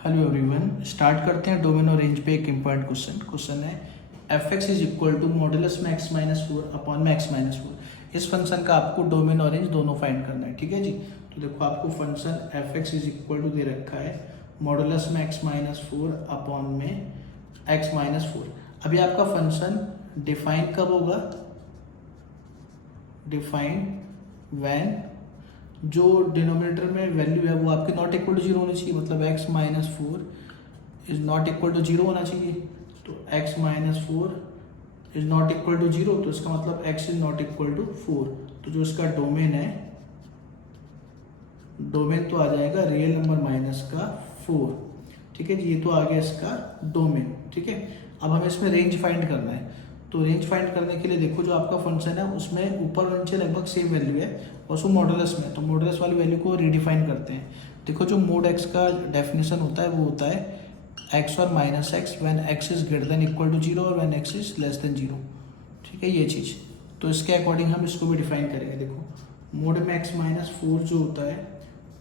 Hello everyone, start करते हैं domain और रेंज पे एक इम्पॉर्टेंट क्वेश्चन है F x is equal to modulus में एक्स माइनस फोर अपॉन में एक्स माइनस फोर। इस फंक्शन का आपको डोमेन और रेंज दोनों फाइंड करना है, ठीक है जी। तो देखो आपको function f x is equal to दे रखा है मॉडुलस में एक्स माइनस फोर अपॉन में एक्स माइनस फोर। अभी आपका फंक्शन डिफाइन कब होगा? डिफाइन व्हेन जो डिनोमिनेटर में वैल्यू है वो आपकी नॉट इक्वल टू जीरो होनी चाहिए, मतलब x minus four is not equal to zero होना चाहिए। तो x minus four is not equal to zero, तो इसका मतलब x is not equal to four. तो जो इसका डोमेन है, डोमेन तो आ जाएगा रियल नंबर माइनस का फोर, ठीक है जी। ये तो आ गया इसका डोमेन, ठीक है। अब हमें इसमें रेंज फाइंड करना है। तो रेंज फाइंड करने के लिए देखो जो आपका फंक्शन है उसमें ऊपर और नीचे लगभग सेम वैल्यू है और उसको मॉडुलस में, तो मॉडुलस वाली वैल्यू को रीडिफाइन करते हैं। देखो जो मोड एक्स का डेफिनेशन होता है वो होता है एक्स और minus x when x is greater than equal to zero और when x is less than zero, ठीक है ये चीज़। तो इसके अकॉर्डिंग हम इसको भी डिफाइन करेंगे। देखो मोड में एक्स माइनस फोर जो होता है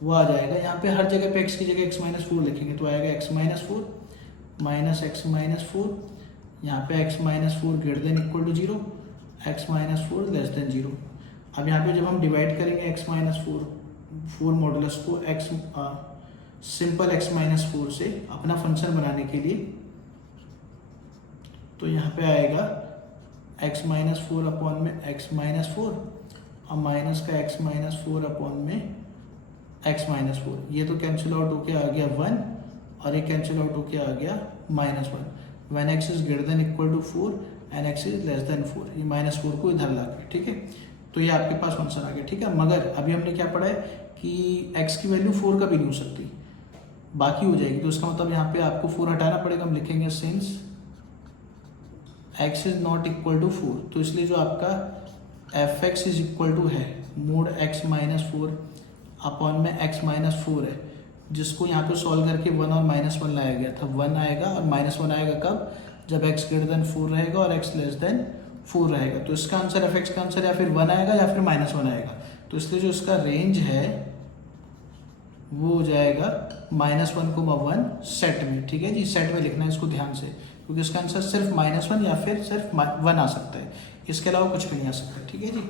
वो आ जाएगा, यहाँ पे हर जगह पे एक्स की जगह एक्स माइनस फोर लिखेंगे तो आएगा X minus four minus X minus four, यहाँ पे x minus four greater than equal to zero, X minus four less than zero. अब यहाँ पे जब हम डिवाइड करेंगे x माइनस फोर मॉडुलस को सिंपल x माइनस फोर से अपना फंक्शन बनाने के लिए, तो यहाँ पे आएगा x माइनस फोर अपॉन में x माइनस फोर और माइनस का x माइनस फोर अपॉन में x माइनस फोर। ये तो कैंसिल आउट होके आ गया वन और ये कैंसिल आउट होके आ गया minus one. when x is greater than equal to 4 and x is less than 4, ये माइनस फोर को इधर ला के, ठीक है। तो ये आपके पास फंक्शन आ गया, ठीक है। मगर अभी हमने क्या पढ़ा है कि x की वैल्यू 4 कभी नहीं हो सकती, बाकी हो जाएगी। तो इसका मतलब यहाँ पे आपको 4 हटाना पड़ेगा। हम लिखेंगे since x is not equal to 4, तो इसलिए जो आपका f x is equal to है mod x minus four upon में x माइनस फोर है, जिसको यहाँ पे सॉल्व करके वन और माइनस वन लाया गया था। वन आएगा और माइनस वन आएगा कब? जब x ग्रेटर देन फोर रहेगा और x लेस देन फोर रहेगा। तो इसका आंसर एफ एक्स का आंसर या फिर वन आएगा या फिर माइनस वन आएगा। तो इसलिए जो इसका रेंज है वो हो जाएगा माइनस वन को वन सेट में, ठीक है जी। सेट में लिखना है इसको ध्यान से, क्योंकि इसका आंसर सिर्फ माइनस वन या फिर सिर्फ वन आ सकता है, इसके अलावा कुछ भी नहीं आ सकता, ठीक है जी।